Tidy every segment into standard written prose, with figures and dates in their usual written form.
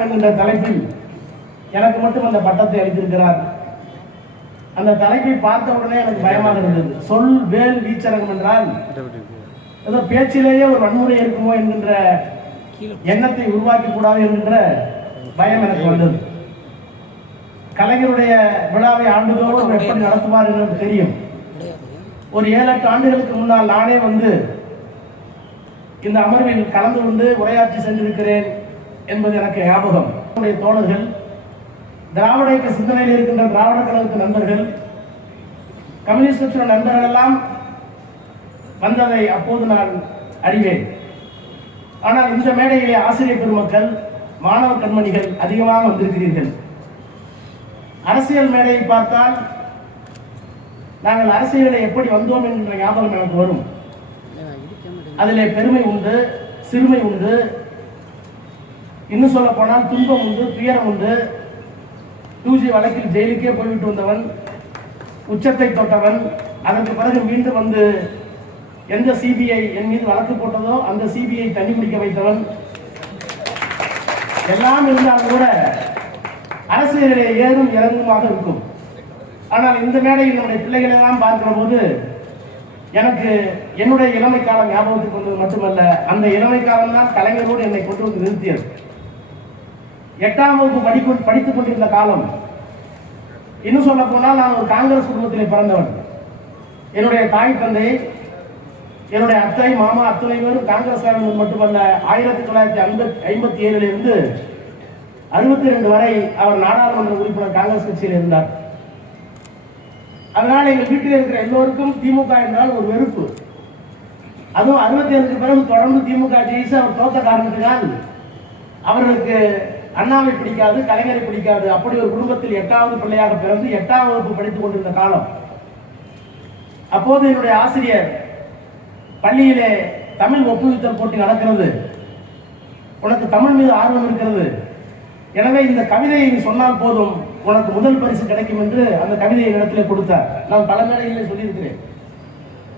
என்கின்ற தலைப்பில் எனக்கு மட்டும் அந்த பட்டத்தை அளித்திருக்கிறார். அந்த தலைப்பை பார்த்த உடனே எனக்கு பயமாக இருந்தது. சொல் வேல் வீச்சரங்கம் என்றால் ஏதோ பேச்சிலேயே ஒரு வன்முறை இருக்குமோ என்கின்ற எண்ணத்தை உருவாக்கி கூடாது என்கின்ற பயம் எனக்கு வந்தது. கலைஞருடைய விழாவை ஆண்டுதோறும் எப்படி நடத்துவார் என்று தெரியும். ஒரு 7-8 ஆண்டுகளுக்கு முன்னால் நானே வந்து இந்த அமர்வில் கலந்து கொண்டு உரையாற்றி சென்றிருக்கிறேன் என்பது எனக்கு ஞாபகம். தோழர்கள், திராவிட இயக்க சிந்தனையில் இருக்கின்ற திராவிட கழகத்து நண்பர்கள், கம்யூனிஸ்ட் கட்சியின் நண்பர்கள் எல்லாம் வந்ததை அப்போது நான் அறிவேன். ஆனால் இந்த மேடையிலே ஆசிரியர் பெருமக்கள், மாணவ கண்மணிகள் அதிகமாக வந்திருக்கிறீர்கள். அரசியல் மேடையை பார்த்தால் நாங்கள் அரசியலை எப்படி வந்தோம் என்கின்ற ஞாபகம் எனக்கு வரும். அதிலே பெருமை உண்டு, சிறுமை உண்டு, இன்னும் சொல்ல போனால் துன்பம் உண்டு, துயரம் உண்டு. 2G வழக்கில் ஜெயிலுக்கே போய்விட்டு வந்தவன், உச்சத்தை தொட்டவன், அதற்கு பிறகு மீண்டும் வந்து எந்த சிபிஐ என் மீது வழக்கு போட்டதோ அந்த சிபிஐ தண்ணி குடிக்க வைத்தவன் எல்லாம் இருந்தால் கூட அரசியலிலே ஏறும் இறங்குமாக இருக்கும். ஆனால் இந்த மேடையில் நம்முடைய பிள்ளைகளை எல்லாம் பார்க்கிற போது எனக்கு என்னுடைய இளமை காலம் ஞாபகத்துக்கு வந்தது மட்டுமல்ல, அந்த இளமை காலம் தான் கலைஞரோடு என்னை கொண்டு வந்து நிறுத்தியது. 8ஆம் வகுப்பு படித்துக் கொண்டிருந்த காலம். இன்னும் சொல்ல போனால் நான் ஒரு காங்கிரஸ் குடும்பத்திலே பிறந்தவன். என்னுடைய தாய் தந்தை, என்னுடைய அத்தை, மாமா அத்தனை பேரும் காங்கிரஸ்காரர்கள் மட்டுமல்ல. 1957 இருந்து 62 வரை அவர் நாடாளுமன்ற உறுப்பினர் காங்கிரஸ் கட்சியில் இருந்தார். அதனால் எங்கள் வீட்டில் இருக்கிற எல்லோருக்கும் திமுக என்றால் ஒரு வெறுப்பு. அதுவும் 67க்கு பிறகு தொடர்ந்து திமுக ஜெயிச்சு அவர் தோற்ற காரணத்தினால் அவர்களுக்கு அண்ணாவை பிடிக்காது, கலைஞரை பிடிக்காது. அப்படி ஒரு குடும்பத்தில் 8வது பிள்ளையாக பிறந்து 8ஆம் வகுப்பு படித்துக் கொண்டிருந்த காலம். அப்போது என்னுடைய ஆசிரியர் பள்ளியிலே தமிழ் ஒப்புவித்தல் போட்டி நடக்கிறது, உனக்கு தமிழ் மீது ஆர்வம் இருக்கிறது, எனவே இந்த கவிதையை சொன்னால் போதும் உனக்கு முதல் பரிசு கிடைக்கும் என்று அந்த கவிதையை இடத்திலே கொடுத்தார். நான் பல மேடைகளில் சொல்லியிருக்கிறேன்.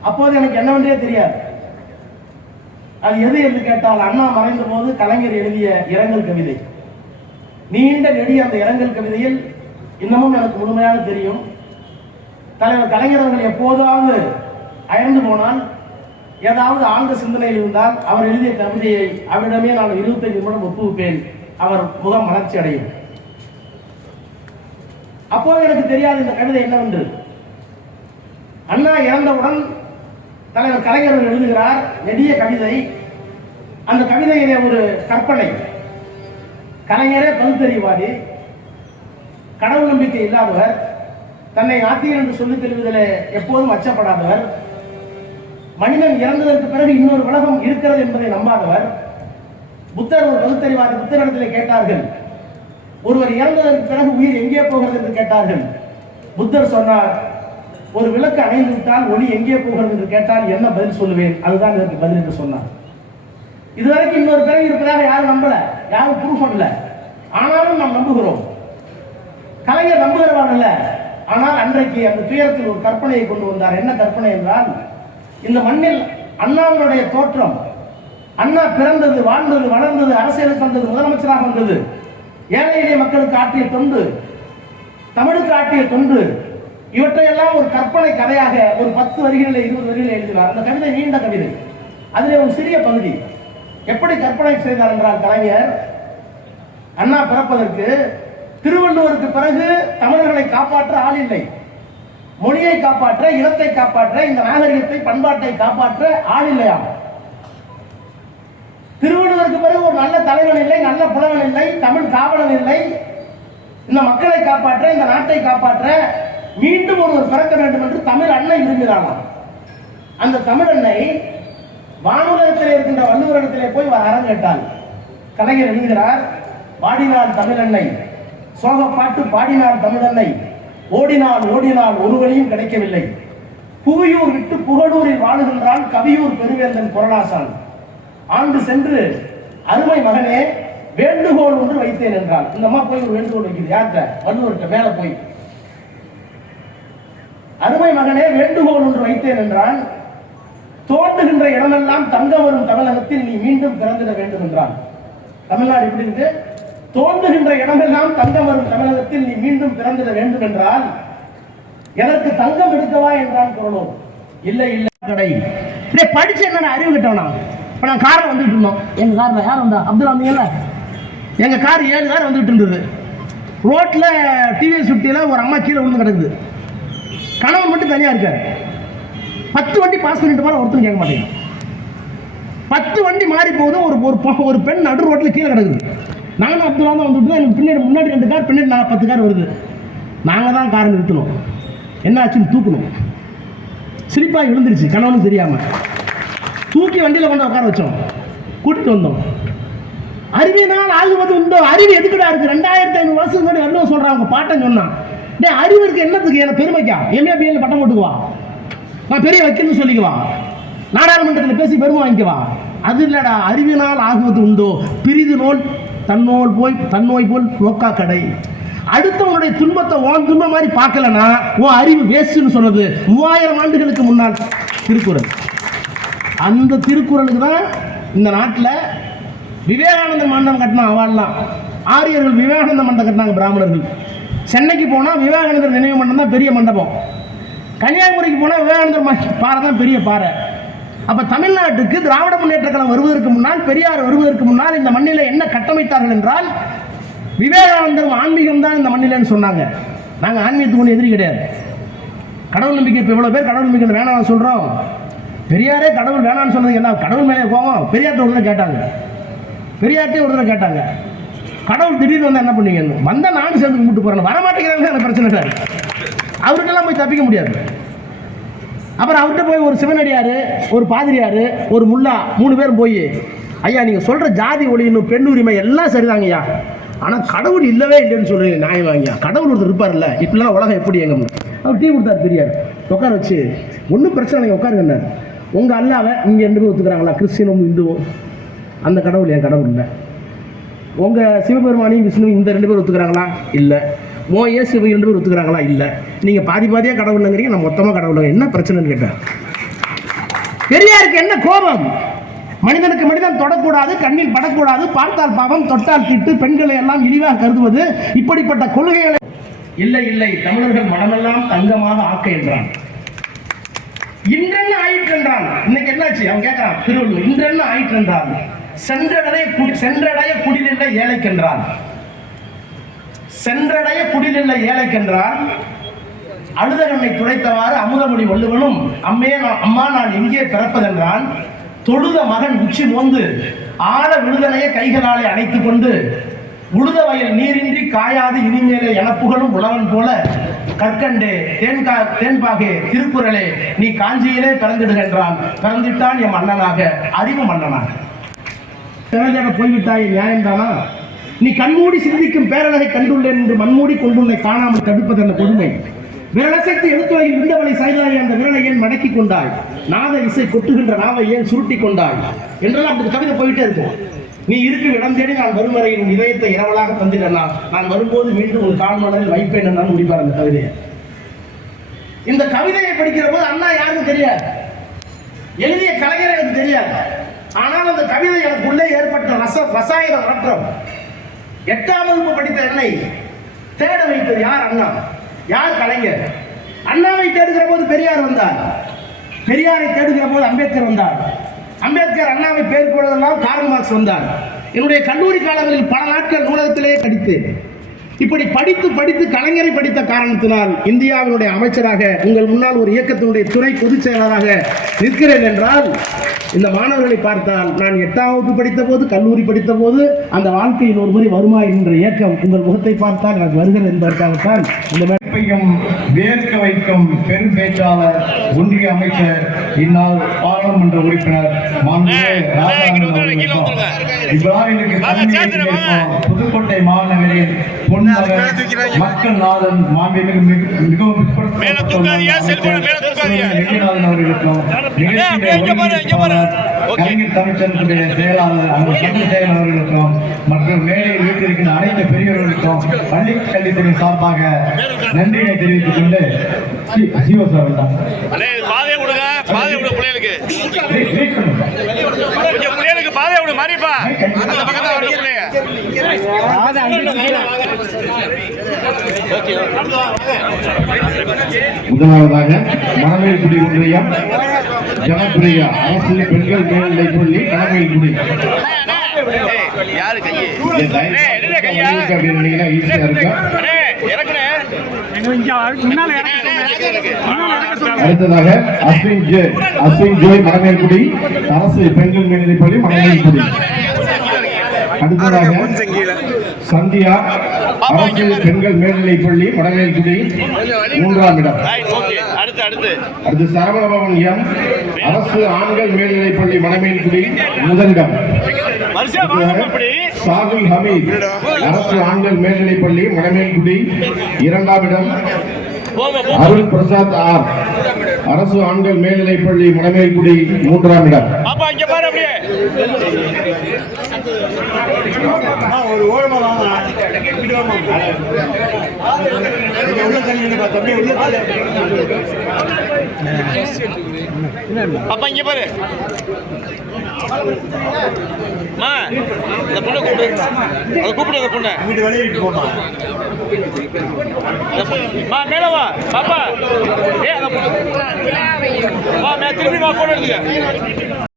அப்போது எனக்கு என்னவென்றே தெரியாது. அது எது என்று கேட்டால், அண்ணா மறைந்த போது கலைஞர் எழுதிய இரங்கல் கவிதை. நீண்ட நெடிய அந்த இரங்கல் கவிதையில் இன்னமும் எனக்கு முழுமையாக தெரியும். தலைவர் கலைஞர் அவர்கள் எப்போதாவது அயர்ந்து போனால், ஏதாவது ஆழ்ந்த சிந்தனையில் இருந்தால் அவர் எழுதிய கவிதையை அவரிடமே நான் 25 நிமிடம் ஒப்புவிப்பேன். அவர் முகம் மலர்ச்சி அடையும். அப்போது எனக்கு தெரியாது இந்த கவிதை என்னவென்று. அண்ணா இறந்தவுடன் தலைவர் கலைஞர் எழுதுகிறார் நெடிய கவிதை. அந்த கவிதையிலே ஒரு கற்பனை. கலைஞரே பகுத்தறிவாதி, கடவுள் நம்பிக்கை இல்லாதவர், தன்னை ஆத்தியர் என்று சொல்லித் தெரிவதிலே எப்போதும் அச்சப்படாதவர், மனிதன் இறந்ததற்கு பிறகு இன்னொரு உலகம் இருக்கிறது என்பதை நம்பாதவர். புத்தர் ஒரு பகுத்தறிவாதி. புத்தரிடத்திலே கேட்டார்கள், ஒருவர் இறந்ததற்கு பிறகு உயிர் எங்கே போகிறது என்று கேட்டார்கள். புத்தர் சொன்னார், ஒரு விளக்கு அணைந்து விட்டால் ஒளி எங்கே போகிறது என்று கேட்டால் என்ன பதில் சொல்லுவேன், அதுதான் இதற்கு பதில் என்று சொன்னார். இதுவரைக்கும் இன்னொரு பிறகு இருப்பதாக யாரும் நம்பல, யாரும் ப்ரூஃப் பண்ணல. ஆனாலும் நாம் நம்புகிறோம். கலைஞர் நம்புகிறவான் அல்ல. ஆனால் அன்றைக்கு அந்த துயரத்தில் ஒரு கற்பனையை கொண்டு வந்தார். என்ன கற்பனை என்றால், இந்த மண்ணில் அண்ணாவுடைய தோற்றம், அண்ணா பிறந்தது, வாழ்ந்தது, வளர்ந்தது, அரசியலுக்கு வந்தது, முதலமைச்சராக வந்தது, ஏழை எளிய மக்களுக்கு ஆற்றிய தொண்டு, தமிழுக்கு ஆற்றிய தொண்டு, இவற்றையெல்லாம் ஒரு கற்பனை கதையாக ஒரு 10 வரிகளில் 20 வரிகளில் எழுதினார். அந்த கவிதை நீண்ட கவிதை. அதிலே ஒரு சிறிய பகுதி. எப்படி கற்பனை செய்தார் என்றால், கலைஞர் அண்ணா பிறப்பதற்கு திருவள்ளுவருக்கு பிறகு தமிழர்களை காப்பாற்ற ஆள் இல்லை, மொழியை காப்பாற்ற, இனத்தை காப்பாற்ற, இந்த நாகரிகத்தை, பண்பாட்டை காப்பாற்ற ஆள் இல்லையா. திருவள்ளுவருக்கு பிறகு ஒரு நல்ல தலைவன் இல்லை, நல்ல புலவன் இல்லை, தமிழ் காவலன் இல்லை. இந்த மக்களை காப்பாற்ற, இந்த நாட்டை காப்பாற்ற மீண்டும் ஒருவர் பிறக்க வேண்டும் என்று தமிழ் அன்னை விரும்பினாலாம். அந்த தமிழ் அன்னை வானுலகத்தில் இருக்கின்ற வள்ளுவரிடத்திலே போய் அறம் கேட்டால். கலைஞர் எழுதுகிறார், பாடினாள் தமிழ் அன்னை, சோகப்பாட்டு பாடினாள் தமிழ் அன்னை, ஓடினால் ஓடினால் ஒரு வழியும் கிடைக்கவில்லை, புவியூர் விட்டு புகழூரில் வாழுகின்றான் கவியூர் பெருவேந்தன் குரலாசான், ஆண்டு சென்று அருமை மகனே வேண்டுகோள் ஒன்று வைத்தேன் என்றால். இந்த அம்மா போய் ஒரு வேண்டுகோள் வைக்கிறது. யார்கிட்ட? வள்ளுவர்கிட்ட. மேல போய், அருமை மகனே வேண்டுகோள் ஒன்று வைத்தேன் என்றான், தோன்றுகின்ற இடமெல்லாம் தங்க வரும் தமிழகத்தில் நீ மீண்டும் பிறந்திட வேண்டும் என்றான். தமிழ்நாடு எப்படி இருக்கு? தோன்றுகின்ற இடமெல்லாம் தங்கம் வரும் தமிழகத்தில் நீ மீண்டும் பிறந்திட வேண்டும் என்றால் எதற்கு தங்கம் எடுக்கவா என்றான் குறளோன். இல்லை இல்லை கடை இதை படிச்சு என்ன அறிவு கிட்டவனா. இப்ப நான் காரை வந்துட்டு இருந்தோம், எங்க கார்ல யார் வந்தா, அப்துல் வந்தீங்கல்ல, எங்க கார் 7 கார் வந்துட்டு இருந்தது. ரோட்ல டிவிஎஸ் 50ல ஒரு அம்மா கீழே விழுந்து கிடக்குது. கணவன் மட்டும் தனியா இருக்காரு. 10 வண்டி பாஸ் பண்ணிட்டு போற ஒருத்தரும் கேட்க மாட்டேங்க. 10 வண்டி மாறி போகுது, ஒரு பெண் நடு ரோட்ல கீழே கிடக்குது. நானும் அப்துல்லா தான் வந்துட்டு, எனக்கு பின்னாடி முன்னாடி 2 கார், பின்னாடி 10 கார் வருது. நாங்க தான் காரை நிறுத்தணும். என்ன ஆச்சுன்னு தூக்கணும். ஸ்லிப்பாகி விழுந்துருச்சு, கணவனும் தெரியாம தூக்கி வண்டியில கொண்டு உட்கார வச்சோம், கூட்டிட்டு வந்தோம். அறிவினால் ஆகுவது உண்டோ? அறிவு எதுக்குடா இருக்கு? 2500 வருஷத்துக்கு முன்னாடி என்ன சொல்றாங்க, உங்க பாட்டன் சொன்னான். டே அறிவு இருக்கு என்னத்துக்கு? எனக்கு பெருமைக்கா எம்ஏ பிஏல பட்டம் போட்டுக்குவா, நான் பெரிய வக்கீல்னு சொல்லிக்குவா, நாடாளுமன்றத்தில் பேசி பெருமை வாங்கிக்குவா. அது இல்லடா. அறிவினால் ஆகுவது உண்டோ? பிரிது நோல் தன்னோய் போல் நோக்கா கடை. அடுத்தவனுடைய துன்பத்தை உன் துன்பம் மாதிரி பார்க்கலனா உன் அறிவு வேஸ்ட்னு சொன்னது 3000 ஆண்டுகளுக்கு முன்னால் திருக்குறள். அந்த திருக்குறளுக்கு தான் இந்த நாட்டில் விவேகானந்த மண்டபம் கட்டினா. அவாள்லாம் ஆரியர்கள் விவேகானந்த மண்டபம் கட்டினாங்க. பிராமணர்கள் சென்னைக்கு போனால் விவேகானந்தர் நினைவு மண்டபம் தான் பெரிய மண்டபம். கன்னியாகுமரிக்கு போனால் விவேகானந்தர் பாறை தான் பெரிய பாறை. அப்போ தமிழ்நாட்டுக்கு திராவிட முன்னேற்ற கழகம் வருவதற்கு முன்னால், பெரியார் வருவதற்கு முன்னால் இந்த மண்ணில் என்ன கட்டமைத்தார்கள் என்றால் விவேகானந்தரும் ஆன்மீகம் தான் இந்த மண்ணிலன்னு சொன்னாங்க. நாங்கள் ஆன்மீகத்துக்கு ஒன்று எதிரி கிடையாது. கடவுள் நம்பிக்கை இப்போ இவ்வளோ பேர் கடவுள் நம்பிக்கை வேணாம்னு சொல்கிறோம். பெரியாரே கடவுள் வேணாம்னு சொன்னது என்ன? கடவுள் மேலே போவோம். பெரியார்ட்ட ஒரு கேட்டாங்க, பெரியார்ட்டே ஒரு தடவை கேட்டாங்க, கடவுள் திடீர்னு வந்தால் என்ன பண்ணுவீங்கன்னு. வந்தால் நானும் சேர்ந்து கும்பிட்டு போகிறேன், வரமாட்டேங்கிறாங்க, எனக்கு பிரச்சனை சார். அவர்கிட்டலாம் போய் தப்பிக்க முடியாது. அப்புறம் அவர்கிட்ட போய் ஒரு சிவனடியார், ஒரு பாதிரியார், ஒரு முல்லா 3 பேரும் போய், ஐயா நீங்கள் சொல்கிற ஜாதி ஒழியணும், பெண் உரிமை எல்லாம் சரிதாங்க ஐயா, ஆனால் கடவுள் இல்லவே இல்லைன்னு சொல்கிறீங்க, நியாயம் வாங்கியா, கடவுள் ஒருத்தர் இருப்பார்ல, இப்படிலாம் உலகம் எப்படி எங்க. அவர் டீ கொடுத்தார் பெரியார், உட்கார வச்சு, ஒன்றும் பிரச்சனை நீங்கள் உட்காருங்கன்னார். உங்கள் அல்லாவை இங்கே 2 பேர் ஒத்துக்கிறாங்களா, கிறிஸ்டினும் இந்துவும்? அந்த கடவுள் என் கடவுள் இல்லை. உங்கள் சிவபெருமானையும் விஷ்ணுவும் இந்த 2 பேர் ஒத்துக்கிறாங்களா? இல்லை. ஏன் சிவ 2 பேர் ஒத்துக்கிறாங்களா? இல்லை. நீங்கள் பாதியாக கடவுள்ங்கிறீங்க, நான் மொத்தமாக கடவுள், என்ன பிரச்சனைன்னு கேட்டேன். பெரியாருக்கு என்ன கோபம்? மனிதனுக்கு மனிதன் தொடக்கூடாது, கண்ணில் படக்கூடாது, பார்த்தால் பாவம், தொட்டால் திட்டு, பெண்களை எல்லாம் இழிவாக கருதுவது, இப்படிப்பட்ட கொள்கைகளை இல்லை இல்லை தமிழர்கள் மனமெல்லாம் தங்கமாக ஆக்க என்றான். இன்றென்ன ஆயிற்று என்றான். இன்னைக்கு என்னாச்சு அவன் கேட்கிறான் திருவள்ளுவர். இன்றென்ன ஆயிற்று என்றான். சென்றடைய குடிநிலை ஏழைக்கென்றான். சென்றடைய குடிநிலை ஏழைக்கென்றான். அழுத கண்ணை துடைத்தவாறு அமுதமொழி வள்ளுவனும் அம்மா நான் எங்கே பிறப்பதென்றான். தொழுத மகன் உச்சி மோந்து ஆழ விழுதனைய கைகளாலே அணைத்துக் கொண்டு உழுத வயல் நீரின்றி காயாது இனிமேலே எனப்புகளும் உழவன் போல கற்கண்டே தேன்பாகே திருக்குறளே நீ காஞ்சியிலே பிறந்திடுகின்றான். பிறந்திட்டான் என் மன்னனாக, அறிவு மன்னனாக. போய்விட்டாய், நியாயம்தானா? நீ கண்மூடி சிந்திக்கும் பேரழகை கண்டுள்ளேன் என்று மண்மூடி கொண்டுள்ளே காணாமல் தடுப்பது அந்த கொடுமை. விரலசைத்து எழுத்துவையில் விந்தவளை சாய்ந்தாய், அந்த விரலை ஏன் மடக்கி கொண்டாய், நாத இசை கொட்டுகின்ற நாவை ஏன் சுருட்டி கொண்டாய் என்றெல்லாம் அப்படி கவிதை போயிட்டே இருக்கும். நீ இருக்கும் இடம் தேடி நான் வரும் வரை உன் இதயத்தை இரவலாக தந்திடலாம், நான் வரும்போது மீண்டும் ஒரு கால்மலரில் வைப்பேன் என்றால் முடிப்பார் அந்த கவிதையை. இந்த கவிதையை படிக்கிற போது அண்ணா யாருக்கும் தெரியாது, எழுதிய கலைஞர் எனக்கு தெரியாது. ஆனால் அந்த கவிதை எனக்கு உள்ளே ஏற்பட்ட ரசாயன மாற்றம். 8ஆம் வகுப்பு படித்த என்னை தேட வைத்தது யார்? அண்ணா. யார்? கலைஞர். அண்ணாவை தேடுகிற போது பெரியார் வந்தார், பெரியாரை தேடுகிற போது அம்பேத்கர் வந்தார், அம்பேத்கர் அண்ணாவை பேர் போடுவதெல்லாம் கார்ல் மார்க்ஸ் வந்தார். என்னுடைய கல்லூரி காலங்களில் பல நாட்கள் நூலகத்திலேயே படித்தேன். இப்படி படித்து படித்து கலைஞரை படித்த காரணத்தினால் இந்தியாவினுடைய அமைச்சராக உங்கள் முன்னால் ஒரு இயக்கத்தினுடைய துணை பொதுச் செயலாளராக நிற்கிறேன் என்றால், இந்த மாணவர்களை பார்த்தால் நான் 8ஆம் வகுப்பு படித்த போது, கல்லூரி படித்த போது அந்த வாழ்க்கையில் ஒரு முறை வருமா என்ற இயக்கம் உங்கள் முகத்தை பார்த்தால் எனக்கு வருகிறது என்பதற்காகத்தான் இந்த மேற்பையும் வேர்க்க வைக்கும் பெரும் பேச்சாளர், ஒன்றிய அமைச்சர், இந்நாள் பாராளுமன்ற உறுப்பினர் இப்ராஹிமுக்கு புதுக்கோட்டை மாநகரில் மக்கள் நாதன் மாண்புமிகு மிகவும் அவர்களுக்கும் கலைஞர் தமிழ்ச்சங்கத்துடைய செயலாளர் சந்திரசேகரன் அவர்களுக்கும் மற்றும் மேடையில் வீட்டிருக்கின்ற அனைத்து பெரியவர்களுக்கும் பள்ளி கல்வித்துறை சார்பாக நன்றியை தெரிவித்துக் கொண்டு ஜீவசார் தான் பாதை விடுங்க பிள்ளைகளுக்கு பாதை விடு மாறிப்பா. முதலாவதாக மணமேல்குடி ஒன்றியம் ஜனப்பிரியா அரசு பெண்கள் மேல்நிலைப் பள்ளி மணமேல்குடி. ஈஸியா இருக்கா? அடுத்ததாக அஸ்வின் ஜோய் மணமேல்குடி அரசு பெண்கள் மேல்நிலைப் பள்ளி மணமேல்குடி. அடுத்ததாக சந்தியா அரசு பெண்கள் மேல்நிலைப் பள்ளி மணமேல்குடி 3ஆம் இடம். அடுத்து சரவணபவன் எம் அரசு ஆண்கள் மேல்நிலைப் பள்ளி மணமேல்குடி முதலிடம். சாகுல் ஹமீத் அரசு ஆண்கள் மேல்நிலைப் பள்ளி மணமேல்குடி 2ஆம் இடம். அருள் பிரசாத் ஆர் அரசு ஆண்கள் மேல்நிலைப் பள்ளி மணமேல்குடி 3ஆம் இடம். அப்பா இங்க பாரு இந்த பொண்ணை கூப்பிடு, அதை கூப்பிடு, அந்த பொண்ணை வெளியிட்டு போமா மேல வா பாப்பா. திரும்பி வா, போன எடுத்துக்க.